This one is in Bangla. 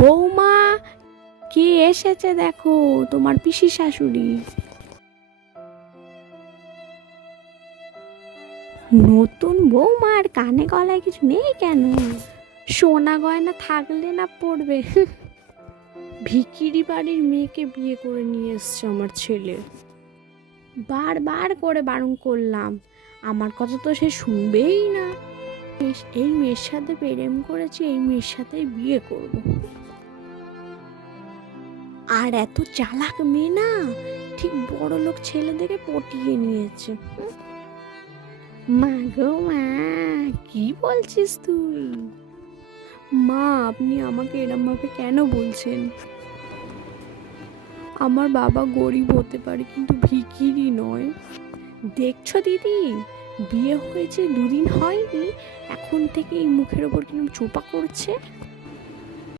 বৌমা, কে এসেছে দেখো, তোমার পিসি শাশুড়ি। নতুন বৌমা, আর কানে গলায় কিছু নেই কেন? সোনা গয়না থাকলে না পড়বে। ভিখিরি বাড়ির মেয়েকে বিয়ে করে নিয়ে এসছে আমার ছেলে। বারবার করে বারণ করলাম, আমার কথা তো সে শুনবেই না। এই মেয়ের সাথে প্রেম করেছি, এই মেয়ের সাথে বিয়ে করব। আর এত চালাক মেয়ে না, ঠিক বড় লোক ছেলে দেখে পটিয়ে নিয়েছে। মা গো মা, কি বলছিস তুই? মা, আপনি আমাকে এরম ভাবে কেন বলছেন? আমার বাবা গরিব হতে পারে, কিন্তু ভিখিরি নয়। দেখছো দিদি, বিয়ে হয়েছে 2 দিন হয়নি, এখন থেকে এই মুখের ওপর কিরম চোপা করছে।